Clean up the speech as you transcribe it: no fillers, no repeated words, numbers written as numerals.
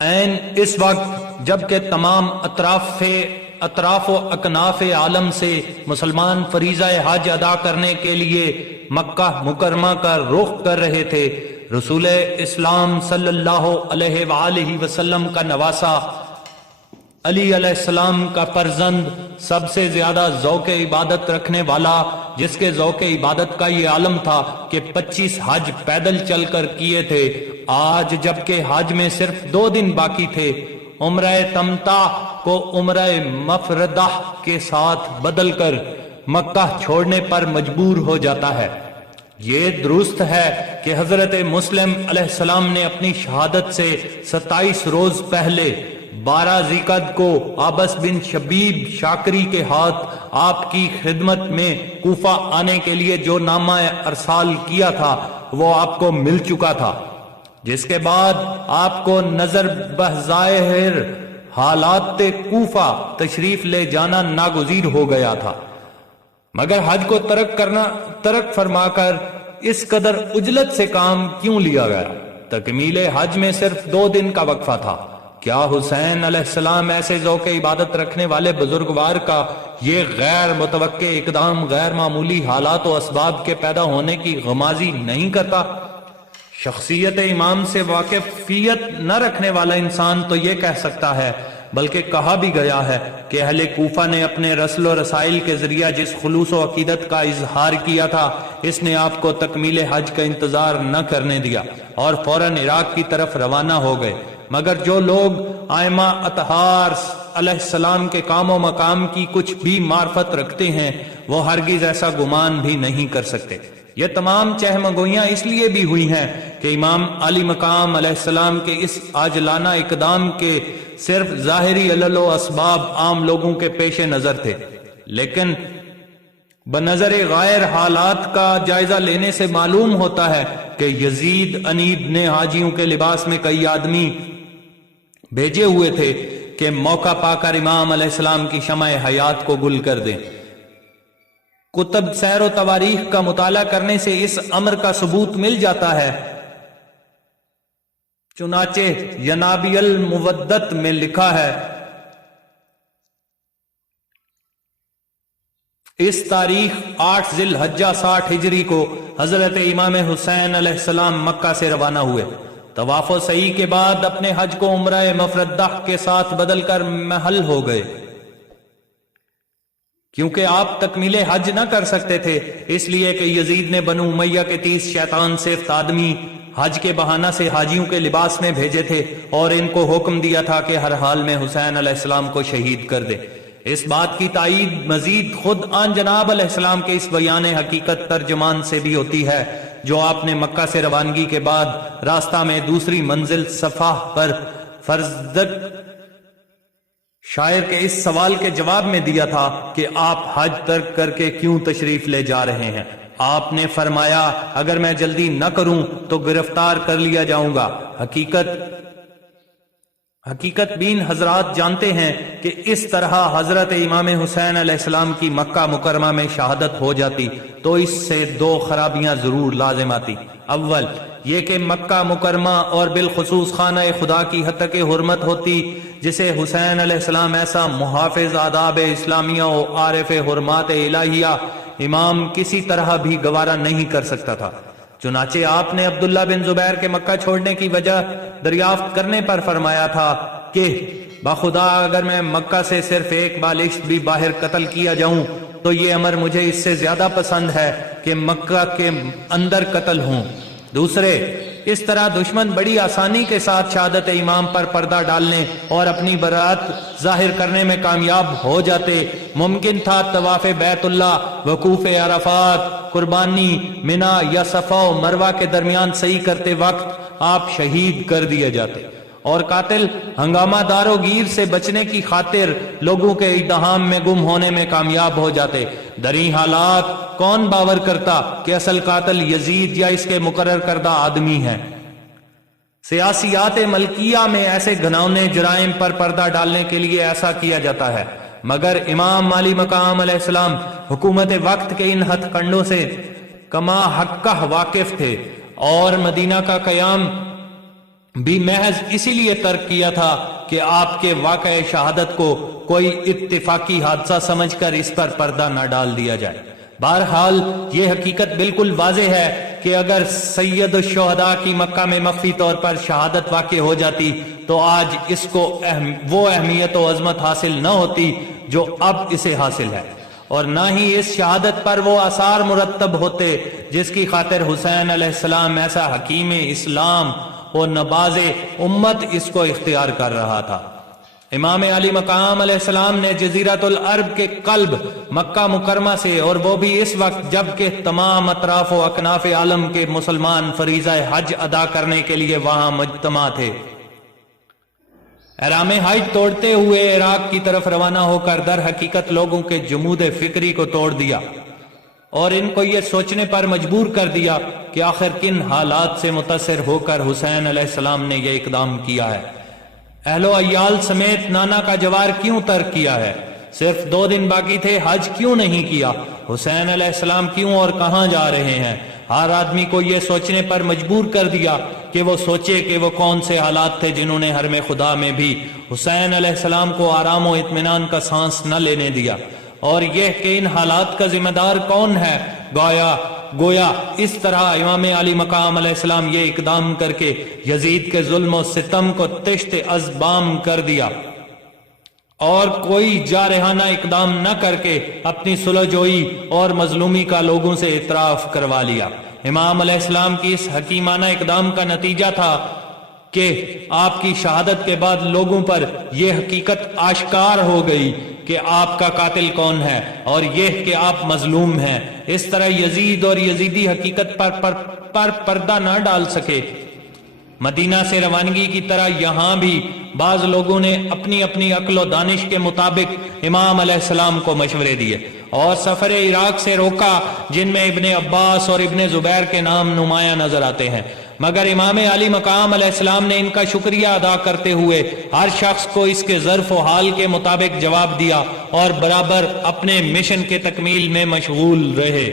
عین اس وقت جب کہ تمام اطراف و اکناف عالم سے مسلمان فریضہ حج ادا کرنے کے لیے مکہ مکرمہ کا رخ کر رہے تھے، رسول اسلام صلی اللہ علیہ وآلہ وسلم کا نواسا علی علیہ السلام کا فرزند، سب سے زیادہ ذوق عبادت رکھنے والا، جس کے ذوق عبادت کا یہ عالم تھا کہ 25 حج پیدل چل کر کیے تھے، آج جبکہ حج میں صرف 2 دن باقی تھے، عمرہ تمتع کو عمرہ مفردہ کے ساتھ بدل کر مکہ چھوڑنے پر مجبور ہو جاتا ہے۔ یہ درست ہے کہ حضرت مسلم علیہ السلام نے اپنی شہادت سے 27 روز پہلے 12 ذیقعدہ کو عابس بن شبیب شاکری کے ہاتھ آپ کی خدمت میں کوفہ آنے کے لیے جو نامہ ارسال کیا تھا وہ آپ کو مل چکا تھا، جس کے بعد آپ کو نظر بظاہر حالات کوفہ تشریف لے جانا ناگزیر ہو گیا تھا، مگر حج کو ترک فرما کر اس قدر عجلت سے کام کیوں لیا گیا؟ تکمیل حج میں صرف 2 دن کا وقفہ تھا۔ کیا حسین علیہ السلام ایسے ذوق عبادت رکھنے والے بزرگوار کا یہ غیر متوقع اقدام غیر معمولی حالات و اسباب کے پیدا ہونے کی غمازی نہیں کرتا؟ شخصیت امام سے واقفیت نہ رکھنے والا انسان تو یہ کہہ سکتا ہے، بلکہ کہا بھی گیا ہے کہ اہل کوفہ نے اپنے رسل و رسائل کے ذریعہ جس خلوص و عقیدت کا اظہار کیا تھا، اس نے آپ کو تکمیل حج کا انتظار نہ کرنے دیا اور فوراً عراق کی طرف روانہ ہو گئے، مگر جو لوگ ائمہ اطہار علیہ السلام کے کام و مقام کی کچھ بھی معرفت رکھتے ہیں وہ ہرگز ایسا گمان بھی نہیں کر سکتے۔ یہ تمام چہمگوئیاں اس لیے بھی ہوئی ہیں کہ امام علی مقام علیہ السلام کے اس عاجلانہ اقدام کے صرف ظاہری علل و اسباب عام لوگوں کے پیش نظر تھے، لیکن بنظر غیر حالات کا جائزہ لینے سے معلوم ہوتا ہے کہ یزید انیب نے حاجیوں کے لباس میں کئی آدمی بھیجے ہوئے تھے کہ موقع پا کر امام علیہ السلام کی شمع حیات کو گل کر دیں۔ کتب سیر و تواریخ کا مطالعہ کرنے سے اس امر کا ثبوت مل جاتا ہے، چنانچہ ینابیع المودت میں لکھا ہے، اس تاریخ 8 ذی الحجہ 60 ہجری کو حضرت امام حسین علیہ السلام مکہ سے روانہ ہوئے، طواف و سعی کے بعد اپنے حج کو عمرہ مفردہ کے ساتھ بدل کر محل ہو گئے۔ کیونکہ آپ تکمیل حج نہ کر سکتے تھے، اس لیے کہ یزید نے بنو امیہ کے 30 شیطان صفت آدمی حج کے بہانہ سے حاجیوں کے لباس میں بھیجے تھے اور ان کو حکم دیا تھا کہ ہر حال میں حسین علیہ السلام کو شہید کر دے۔ اس بات کی تائید مزید خود آن جناب علیہ السلام کے اس بیان حقیقت ترجمان سے بھی ہوتی ہے جو آپ نے مکہ سے روانگی کے بعد راستہ میں دوسری منزل صفح پر فرزدق شاعر کے اس سوال کے جواب میں دیا تھا کہ آپ حج ترک کر کے کیوں تشریف لے جا رہے ہیں؟ آپ نے فرمایا اگر میں جلدی نہ کروں تو گرفتار کر لیا جاؤں گا۔ حقیقت بین حضرات جانتے ہیں کہ اس طرح حضرت امام حسین علیہ السلام کی مکہ مکرمہ میں شہادت ہو جاتی تو اس سے 2 خرابیاں ضرور لازم آتی۔ اول یہ کہ مکہ مکرمہ اور بالخصوص خانہ خدا کی حتق حرمت ہوتی جسے حسین علیہ السلام ایسا محافظ آداب اسلامیہ و عارف حرمات الہیہ امام کسی طرح بھی گوارا نہیں کر سکتا تھا۔ چنانچہ آپ نے عبداللہ بن زبیر کے مکہ چھوڑنے کی وجہ دریافت کرنے پر فرمایا تھا کہ بخدا اگر میں مکہ سے صرف ایک بالشت بھی باہر قتل کیا جاؤں تو یہ امر مجھے اس سے زیادہ پسند ہے کہ مکہ کے اندر قتل ہوں۔ دوسرے، اس طرح دشمن بڑی آسانی کے ساتھ شہادت امام پر پردہ ڈالنے اور اپنی برات ظاہر کرنے میں کامیاب ہو جاتے۔ ممکن تھا طواف بیت اللہ، وقوف عرفات، قربانی، منا یا صفا و مروہ کے درمیان صحیح کرتے وقت آپ شہید کر دیے جاتے اور قاتل ہنگامہ دار و گیر سے بچنے کی خاطر لوگوں کے ازدحام میں گم ہونے میں کامیاب ہو جاتے۔ دریں حالات کون باور کرتا کہ اصل قاتل یزید یا اس کے مقرر کردہ آدمی ہے؟ سیاسیات ملکیہ میں ایسے گھناؤنے جرائم پر پردہ ڈالنے کے لیے ایسا کیا جاتا ہے، مگر امام علی مقام علیہ السلام حکومت وقت کے ان ہتھ کنڈوں سے کما حقہ واقف تھے اور مدینہ کا قیام بھی محض اسی لیے ترک کیا تھا کہ آپ کے واقع شہادت کو کوئی اتفاقی حادثہ سمجھ کر اس پر پردہ نہ ڈال دیا جائے۔ بہرحال یہ حقیقت بالکل واضح ہے کہ اگر سید الشہداء کی مکہ میں مخفی طور پر شہادت واقع ہو جاتی تو آج اس کو وہ اہمیت و عظمت حاصل نہ ہوتی جو اب اسے حاصل ہے، اور نہ ہی اس شہادت پر وہ آثار مرتب ہوتے جس کی خاطر حسین علیہ السلام ایسا حکیم اسلام اور نباز امت اس کو اختیار کر رہا تھا۔ امام علی مقام علیہ السلام نے جزیرۃ العرب کے قلب مکہ مکرمہ سے، اور وہ بھی اس وقت جب کہ تمام اطراف و اکناف عالم کے مسلمان فریضہ حج ادا کرنے کے لیے وہاں مجتمع تھے، احرام حج توڑتے ہوئے عراق کی طرف روانہ ہو کر در حقیقت لوگوں کے جمود فکری کو توڑ دیا اور ان کو یہ سوچنے پر مجبور کر دیا کہ آخر کن حالات سے متاثر ہو کر حسین علیہ السلام نے یہ اقدام کیا ہے، اہل و عیال سمیت نانا کا جوار کیوں ترک کیا ہے، صرف 2 دن باقی تھے حج کیوں نہیں کیا، حسین علیہ السلام کیوں اور کہاں جا رہے ہیں۔ ہر آدمی کو یہ سوچنے پر مجبور کر دیا کہ وہ سوچے کہ وہ کون سے حالات تھے جنہوں نے حرم خدا میں بھی حسین علیہ السلام کو آرام و اطمینان کا سانس نہ لینے دیا، اور یہ کہ ان حالات کا ذمہ دار کون ہے۔ گویا اس طرح امام علی مقام علیہ السلام یہ اقدام کر کے یزید کے ظلم و ستم کو تشت ازبام کر دیا اور کوئی جارحانہ اقدام نہ کر کے اپنی صلح جوئی اور مظلومی کا لوگوں سے اعتراف کروا لیا۔ امام علیہ السلام کی اس حکیمانہ اقدام کا نتیجہ تھا کہ آپ کی شہادت کے بعد لوگوں پر یہ حقیقت آشکار ہو گئی کہ آپ کا قاتل کون ہے اور یہ کہ آپ مظلوم ہیں۔ اس طرح یزید اور یزیدی حقیقت پر پردہ نہ ڈال سکے۔ مدینہ سے روانگی کی طرح یہاں بھی بعض لوگوں نے اپنی اپنی عقل و دانش کے مطابق امام علیہ السلام کو مشورے دیے اور سفر عراق سے روکا، جن میں ابن عباس اور ابن زبیر کے نام نمایاں نظر آتے ہیں، مگر امام علی مقام علیہ السلام نے ان کا شکریہ ادا کرتے ہوئے ہر شخص کو اس کے ظرف و حال کے مطابق جواب دیا اور برابر اپنے مشن کے تکمیل میں مشغول رہے۔